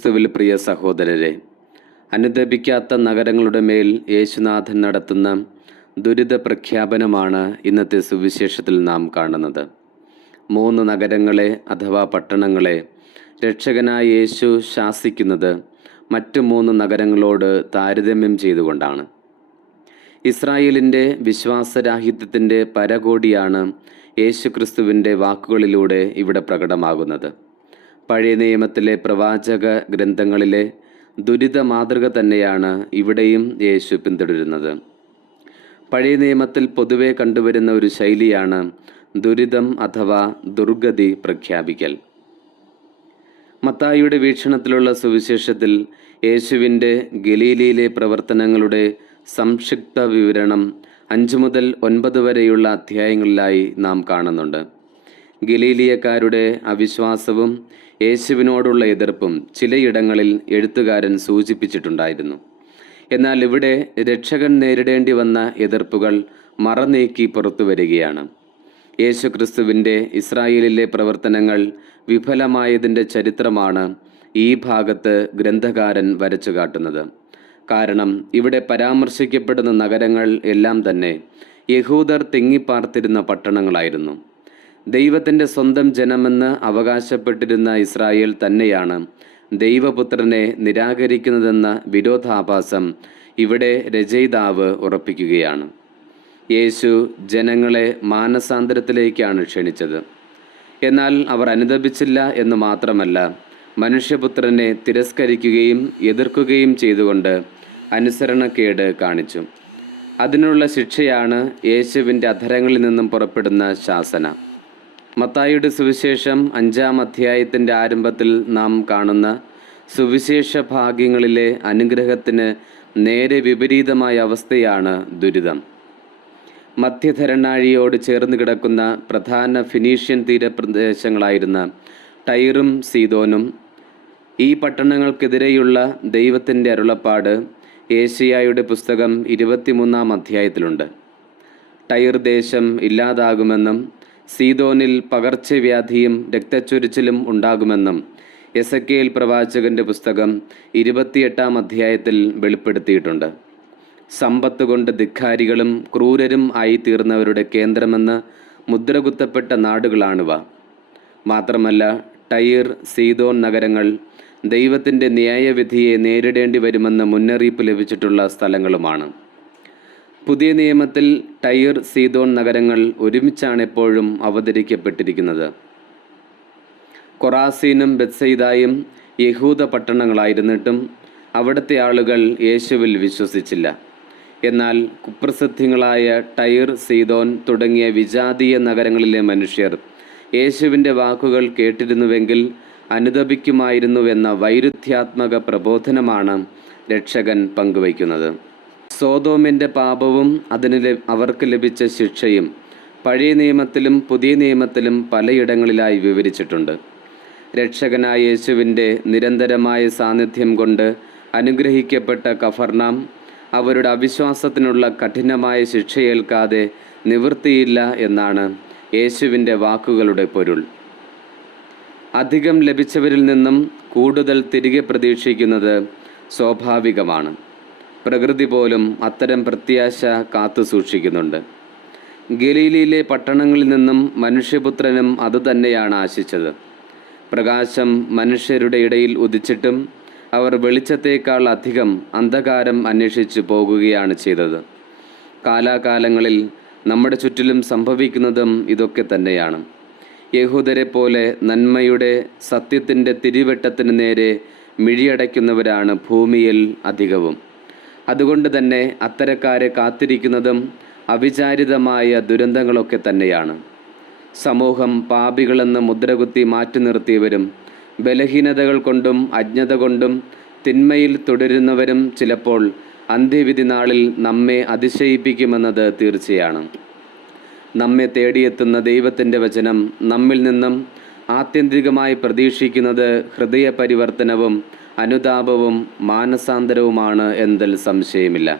ക്രിസ്തുവിൽ പ്രിയ സഹോദരരെ അനുദപിക്കാത്ത നഗരങ്ങളുടെ മേൽ യേശുനാഥൻ നടത്തുന്ന ദുരിത പ്രഖ്യാപനമാണ് ഇന്നത്തെ സുവിശേഷത്തിൽ നാം കാണുന്നത്. മൂന്ന് നഗരങ്ങളെ അഥവാ പട്ടണങ്ങളെ രക്ഷകനായ യേശു ശാസിക്കുന്നത് മറ്റു മൂന്ന് നഗരങ്ങളോട് താരതമ്യം ചെയ്തുകൊണ്ടാണ്. ഇസ്രായേലിന്റെ വിശ്വാസരാഹിത്യത്തിന്റെ പരകോടിയാണ് യേശുക്രിസ്തുവിന്റെ വാക്കുകളിലൂടെ ഇവിടെ പ്രകടമാകുന്നത്. പഴയ നിയമത്തിലെ പ്രവാചക ഗ്രന്ഥങ്ങളിലെ ദുരിത മാതൃക തന്നെയാണ് ഇവിടെയും യേശു പിന്തുടരുന്നത്. പഴയ നിയമത്തിൽ പൊതുവെ കണ്ടുവരുന്ന ഒരു ശൈലിയാണ് ദുരിതം അഥവാ ദുർഗതി പ്രഖ്യാപിക്കൽ. മത്തായിയുടെ വീക്ഷണത്തിലുള്ള സുവിശേഷത്തിൽ യേശുവിന്റെ ഗലീലിയിലെ പ്രവർത്തനങ്ങളുടെ സംക്ഷിപ്ത വിവരണം അഞ്ചു മുതൽ ഒൻപത് വരെയുള്ള അധ്യായങ്ങളിലായി നാം കാണുന്നുണ്ട്. ഗലീലിയക്കാരുടെ അവിശ്വാസവും യേശുവിനോടുള്ള എതിർപ്പും ചിലയിടങ്ങളിൽ എഴുത്തുകാരൻ സൂചിപ്പിച്ചിട്ടുണ്ടായിരുന്നു. എന്നാൽ ഇവിടെ രക്ഷകൻ നേരിടേണ്ടി വന്ന എതിർപ്പുകൾ മറനീക്കി പുറത്തു വരികയാണ്. യേശുക്രിസ്തുവിന്റെ ഇസ്രായേലിലെ പ്രവർത്തനങ്ങൾ വിഫലമായതിന്റെ ചരിത്രമാണ് ഈ ഭാഗത്ത് ഗ്രന്ഥകാരൻ വരച്ചു കാട്ടുന്നത്. കാരണം ഇവിടെ പരാമർശിക്കപ്പെടുന്ന നഗരങ്ങൾ എല്ലാം തന്നെ യഹൂദർ തിങ്ങിപ്പാർത്തിരുന്ന പട്ടണങ്ങളായിരുന്നു. ദൈവത്തിന്റെ സ്വന്തം ജനമെന്ന് അവകാശപ്പെട്ടിരുന്ന ഇസ്രായേൽ തന്നെയാണ് ദൈവപുത്രനെ നിരാകരിക്കുന്നതെന്ന വിരോധാഭാസം ഇവിടെ രചയിതാവ് ഉറപ്പിക്കുകയാണ്. യേശു ജനങ്ങളെ മാനസാന്തരത്തിലേക്കാണ് ക്ഷണിച്ചത്. എന്നാൽ അവർ അനുദപിച്ചില്ല എന്ന് മാത്രമല്ല മനുഷ്യപുത്രനെ തിരസ്കരിക്കുകയും എതിർക്കുകയും ചെയ്തുകൊണ്ട് അനുസരണക്കേട് കാണിച്ചു. അതിനുള്ള ശിക്ഷയാണ് യേശുവിന്റെ അധരങ്ങളിൽ നിന്നും പുറപ്പെടുന്ന ശാസന. മത്തായിയുടെ സുവിശേഷം അഞ്ചാം അധ്യായത്തിന്റെ ആരംഭത്തിൽ നാം കാണുന്ന സുവിശേഷ ഭാഗ്യങ്ങളിലെ അനുഗ്രഹത്തിന് നേരെ വിപരീതമായ അവസ്ഥയാണ് ദുരിതം. മധ്യധരണാഴിയോട് ചേർന്ന് കിടക്കുന്ന പ്രധാന ഫിനീഷ്യൻ തീരപ്രദേശങ്ങളായിരുന്ന ടൈറും സീതോനും ഈ പട്ടണങ്ങൾക്കെതിരെയുള്ള ദൈവത്തിന്റെ അരുളപ്പാട് ഏഷ്യായുടെ പുസ്തകം ഇരുപത്തിമൂന്നാം അധ്യായത്തിലുണ്ട്. ടൈർ ദേശം ഇല്ലാതാകുമെന്നും സീതോനിൽ പകർച്ചവ്യാധിയും രക്തച്ചൊരിച്ചിലും ഉണ്ടാകുമെന്നും എസക്കേൽ പ്രവാചകന്റെ പുസ്തകം ഇരുപത്തിയെട്ടാം അധ്യായത്തിൽ വെളിപ്പെടുത്തിയിട്ടുണ്ട്. സമ്പത്ത് കൊണ്ട് ധിക്കാരികളും ക്രൂരരും ആയിത്തീർന്നവരുടെ കേന്ദ്രമെന്ന് മുദ്രകുത്തപ്പെട്ട നാടുകളാണിവ. മാത്രമല്ല ടൈർ സീതോൻ നഗരങ്ങൾ ദൈവത്തിന്റെ ന്യായവിധിയെ നേരിടേണ്ടി വരുമെന്ന് മുന്നറിയിപ്പ് ലഭിച്ചിട്ടുള്ള സ്ഥലങ്ങളുമാണ്. പുതിയ നിയമത്തിൽ ടൈർ സീതോൺ നഗരങ്ങൾ ഒരുമിച്ചാണ് എപ്പോഴും അവതരിക്കപ്പെട്ടിരിക്കുന്നത്. കൊറാസീനും ബെത്സൈദായും യഹൂദ പട്ടണങ്ങളായിരുന്നിട്ടും അവിടുത്തെ ആളുകൾ യേശുവിൽ വിശ്വസിച്ചില്ല. എന്നാൽ കുപ്രസിദ്ധികളായ ടൈർ സീതോൻ തുടങ്ങിയ വിജാതീയ നഗരങ്ങളിലെ മനുഷ്യർ യേശുവിന്റെ വാക്കുകൾ കേട്ടിരുന്നുവെങ്കിൽ അനുദപിക്കുമായിരുന്നുവെന്ന വൈരുദ്ധ്യാത്മക പ്രബോധനമാണ് രക്ഷകൻ പങ്കുവയ്ക്കുന്നത്. സോതോമിന്റെ പാപവും അതിന് അവർക്ക് ലഭിച്ച ശിക്ഷയും പഴയ നിയമത്തിലും പുതിയ നിയമത്തിലും പലയിടങ്ങളിലായി വിവരിച്ചിട്ടുണ്ട്. രക്ഷകനായ യേശുവിന്റെ നിരന്തരമായ സാന്നിധ്യം കൊണ്ട് അനുഗ്രഹിക്കപ്പെട്ട കഫർനാം അവരുടെ അവിശ്വാസത്തിനുള്ള കഠിനമായ ശിക്ഷയേൽക്കാതെ നിവൃത്തിയില്ല എന്നാണ് യേശുവിന്റെ വാക്കുകളുടെ പൊരുൾ. അധികം ലഭിച്ചവരിൽ നിന്നും കൂടുതൽ തിരികെ പ്രതീക്ഷിക്കുന്നത് സ്വാഭാവികമാണ്. പ്രകൃതി പോലും അത്തരം പ്രത്യാശ കാത്തു സൂക്ഷിക്കുന്നുണ്ട്. ഗലീലിയിലെ പട്ടണങ്ങളിൽ നിന്നും മനുഷ്യപുത്രനും അതുതന്നെയാണ് ആശിച്ചത്. പ്രകാശം മനുഷ്യരുടെ ഇടയിൽ ഉദിച്ചിട്ടും അവർ വെളിച്ചത്തേക്കാൾ അധികം അന്ധകാരം അന്വേഷിച്ചു പോകുകയാണ് ചെയ്തത്. കാലാകാലങ്ങളിൽ നമ്മുടെ ചുറ്റിലും സംഭവിക്കുന്നതും ഇതൊക്കെ തന്നെയാണ്. യഹൂദരെ പോലെ നന്മയുടെ സത്യത്തിന്റെ തിരിവെട്ടത്തിന് നേരെ മിഴിയടയ്ക്കുന്നവരാണ് ഭൂമിയിൽ അധികവും. അതുകൊണ്ട് തന്നെ അത്തരക്കാരെ കാത്തിരിക്കുന്നതും അവിചാരിതമായ ദുരന്തങ്ങളൊക്കെ തന്നെയാണ്. സമൂഹം പാപികളെന്ന് മുദ്രകുത്തി മാറ്റി നിർത്തിയവരും ബലഹീനതകൾ കൊണ്ടും അജ്ഞത കൊണ്ടും തിന്മയിൽ തുടരുന്നവരും ചിലപ്പോൾ അന്ത്യവിധി നാളിൽ നമ്മെ അതിശയിപ്പിക്കുമെന്നത് തീർച്ചയാണ്. നമ്മെ തേടിയെത്തുന്ന ദൈവത്തിന്റെ വചനം നമ്മിൽ നിന്നും ആത്യന്തികമായി പ്രതീക്ഷിക്കുന്നത് ഹൃദയപരിവർത്തനവും അനുതാപവും മാനസാന്തരവുമാണ് എന്നതിൽ സംശയമില്ല.